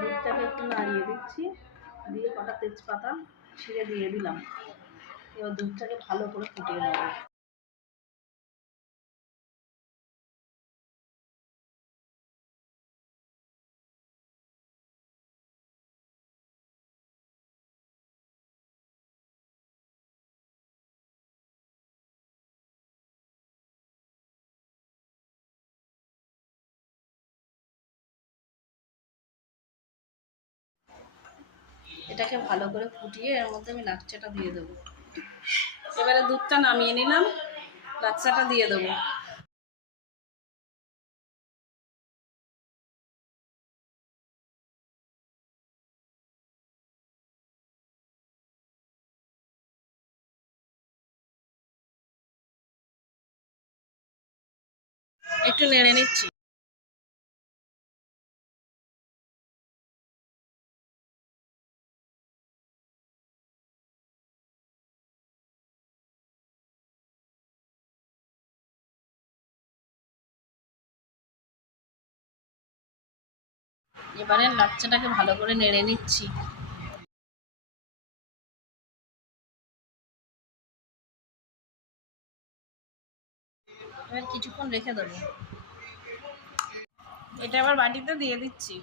দুধটাকে একটু নাড়িয়ে দিচ্ছি, দিয়ে কটা তেজপাতা ছিঁড়ে দিয়ে দিলাম। এবার দুধটাকে ভালো করে ফুটিয়ে নেব। এটাকে ভালো করে ফুটিয়ে এর মধ্যে আমি লাচ্চাটা দিয়ে দেবো। এবারে দুধটা নামিয়ে নিলাম, লাচ্চাটা দিয়ে দেবো। একটু নেড়ে নিচ্ছি। এবারে লাচ্চাটাকে ভালো করে নেড়ে নিচ্ছি। এবার কিছুক্ষণ রেখে দেবো। এটা আবার বাটিতে দিয়ে দিচ্ছি।